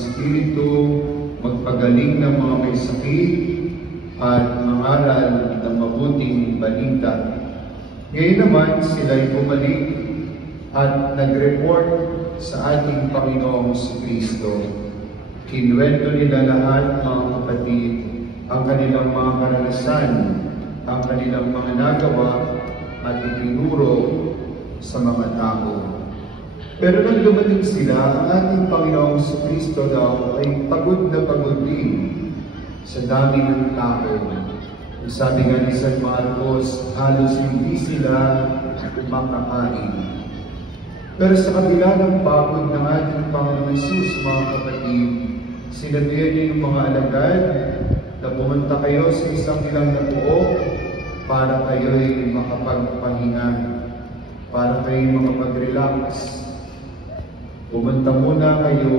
Espiritu, magpagaling ng mga may sakit, at mangaral ng mabuting balita. Ngayon naman sila'y bumalik at nag-report sa ating Panginoong Kristo. Kinuwento nila lahat, mga kapatid, ang kanilang mga karanasan, ang kanilang mga nagawa, at itinuro sa mga tao. Pero nang dumating sila, ang ating Panginoong Kristo daw ay pagod na pagod din sa dami ng tao. Sabi nga ni San Marcos, halos hindi sila makakain. Pero sa kabila ng pagod ng ating Panginoong Jesus, mga kapatid, sinabihan niya yung mga alagad na pumunta kayo sa isang ilang na puo para kayo'y makapagpahinga, para kayo'y makapag-relax. Pumunta muna kayo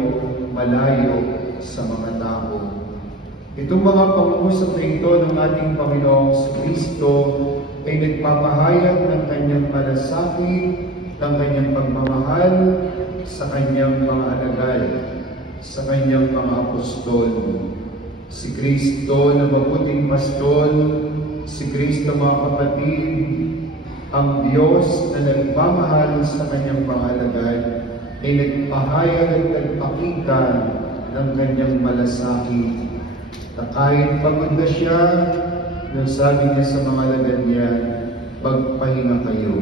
malayo sa mga tao. Itong mga pangungusap na ito ng ating Panginoong Kristo ay nagpapahayag ng kanyang malasakit, ng kanyang pagmamahal sa kanyang mga alagad, sa kanyang mga apostol. Si Kristo na mabuting pastol, si Kristo mga kapatid, ang Diyos na nagmamahal sa kanyang mga alagad, ay nagpahayag at nagpakita ng kanyang malasakit. Na kahit pagod na siya, nang sabi niya sa mga alagad niya, magpahinga kayo.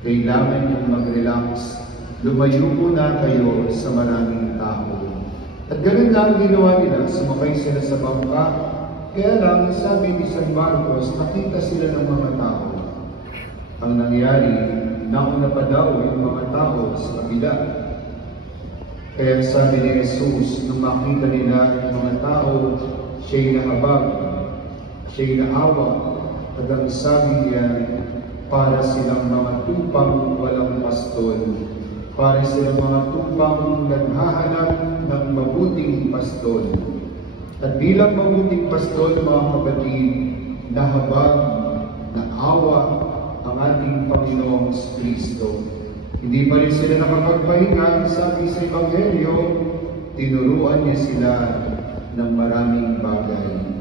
Kailangan niyong mag-relax. Lumayo muna kayo sa maraming tao. At ganun lang ginawa nila. Sumakay sila sa bangka. Kaya lang, sabi ni San Marcos, nakita sila ng mga tao. Ang nangyari, nauna pa daw yung mga tao sa kabila. Kaya sabi ni Jesus, nung makita nila yung mga tao, siya'y nahabag, siya'y naawa. At ang sabi niya, para silang mga tupang walang pastol, para silang mga tupang naghahanap ng mabuting pastol. At bilang mabuting pastol, mga kapatid, nahabag, naawa ang ating Panginoong Kristo. Hindi pa rin sila nakapagpahinga, sabi sa Ebanghelyo, tinuruan niya sila ng maraming bagay.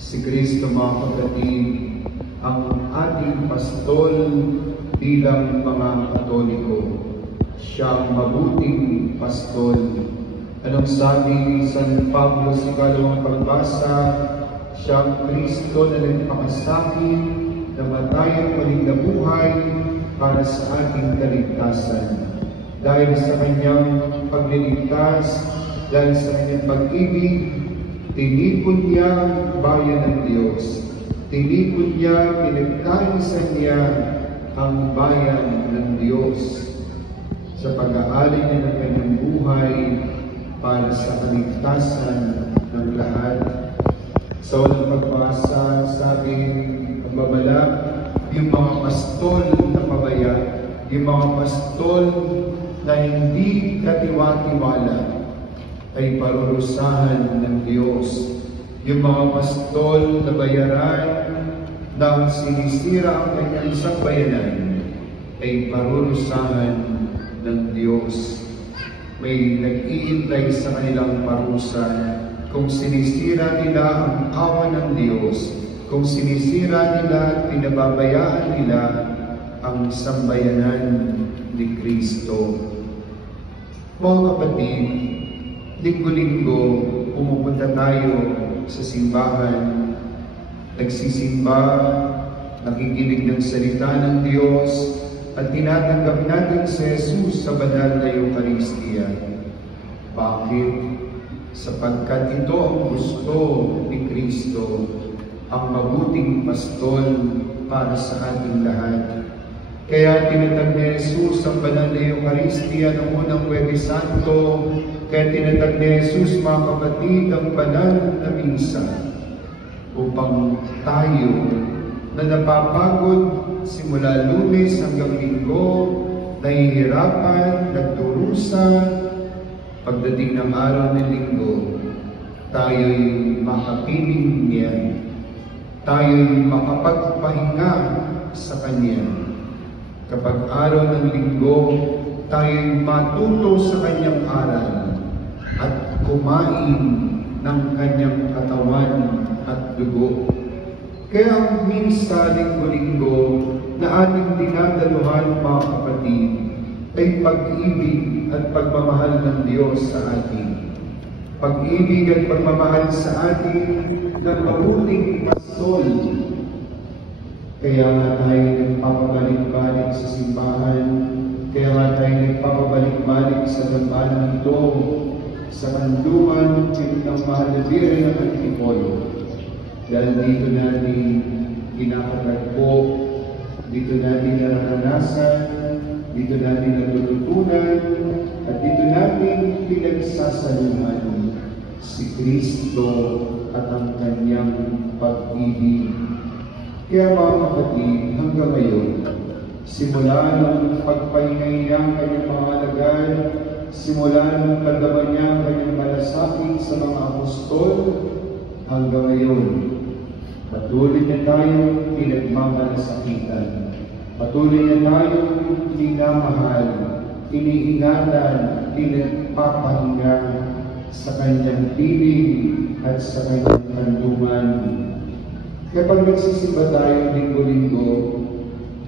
Si Kristo, mga kapatid, ang ating pastol bilang mga Katoliko. Siya ang mabuting pastol. Anong sabi ni San Pablo sa ikalawang pagbasa? Siya ang Kristo na nagpakasakit, namatay at muling nabuhay para sa ating kaligtasan. Dahil sa kanyang pagliligtas, dahil sa kanyang pag-ibig, tinipon niya ang bayan ng Diyos. Tinipon niya, pinagkaisan niya ang bayan ng Diyos sa pag-aalay niya ng kanyang buhay para sa kaligtasan ng lahat. Sa unang pagbasa, sabi ang babala, yung mga pastol na pabaya, yung mga pastol na hindi katiwa-tiwala ay parurusahan ng Diyos. Yung mga pastol na bayaran na sinisira ang kanyang sambayanan ay parurusahan ng Diyos. May nag-iintay sa kanilang parusa kung sinisira nila ang kawan ng Diyos, kung sinisira nila at pinababayaan nila ang sambayanan ni Kristo. Mga kapatid, linggo-linggo pumupunta tayo sa simbahan, nagsisimba, nakikinig ng salita ng Diyos, at tinatanggap natin si Jesus sa banal na Eucharistia. Bakit? Sapagkat ito ang gusto ni Kristo, ang mabuting pastol para sa ating lahat. Kaya tinatag ni Jesus ang banal na Eucharistia ng unang Huwebes Santo. Kaya tinatag ni Jesus, mga kapatid, ang banal na misa upang tayo na napapagod simula Lunes hanggang Linggo, nahihirapan, nagdurusa, pagdating ng araw ng Linggo, tayo'y makapiling niya, tayo'y makapagpahinga sa Kanya. Kapag araw ng Linggo, tayo'y matuto sa Kanyang aral, kumain ng kanyang katawan at dugo. Kaya ang misa linggo-linggo na ating dinadaluhan, mga kapatid, ay pag-ibig at pagmamahal ng Diyos sa atin. Pag-ibig at pagmamahal sa atin ng mabuting pastol. Kaya nga tayo nagpapabalik-balik sa simbahan, kaya nga tayo nagpapabalik-balik sa dambanan ito, sa kanlungan ng mahal na Birhen ng Antipolo. Dahil dito natin kinakatagpo, dito natin naranasan, dito natin natututunan, at dito natin pinagsasaluhan si Kristo at ang kanyang pag-ibig. Kaya mga kapatid, hanggang ngayon, simula ng pagpahinay niya ang kanyang mga alagad, simula ng pagdama niya ang kanyang malasakit sa mga apostol, hanggang ngayon, patuloy na tayong pinagmamalasakitan. Patuloy na tayong minamahal, iniingatan, pinagpapahinga sa kanyang piling at sa kanyang kanlungan. Kaya pag nagsisimba tayo linggo-linggo,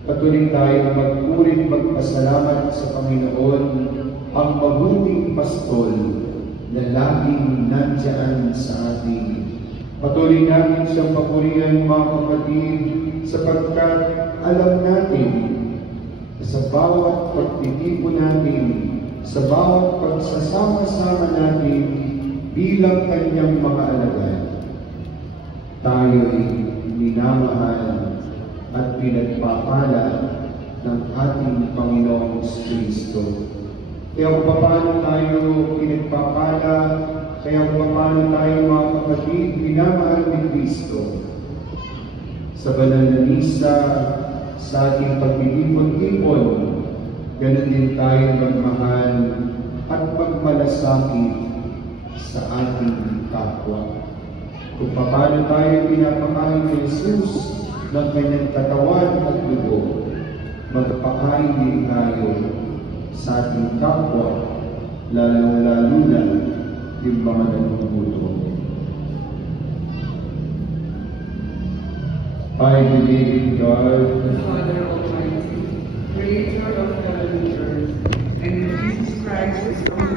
patuloy tayong magpurit magpasalamat sa Panginoon, ang mabuting pastol na laging nandiyan sa atin. Patuloy natin siyang papurihan, mga kapatid, sapagkat alam natin sa bawat pagtitipon natin, sa bawat pagsasama-sama natin bilang kanyang mga alagad, tayo'y minamahal at pinagpapala ng ating Panginoong Kristo. Kaya kung paano tayo pinagpapala, kaya kung paano tayo, mga kapatid, minamahal ni Kristo, sa banal na misa, sa ating pagtitipon-tipon, ganun din tayo magmahal at magmalasakit sa ating kapwa. Kung paano tayo pinapakain ni Jesus ng kanyang katawan at dugo, magpakain din tayo sa ating kapwa, lalong-lalo na yung mga nagugutom. I believe in God, the Father Almighty, creator of heaven and earth, and in Jesus Christ, his only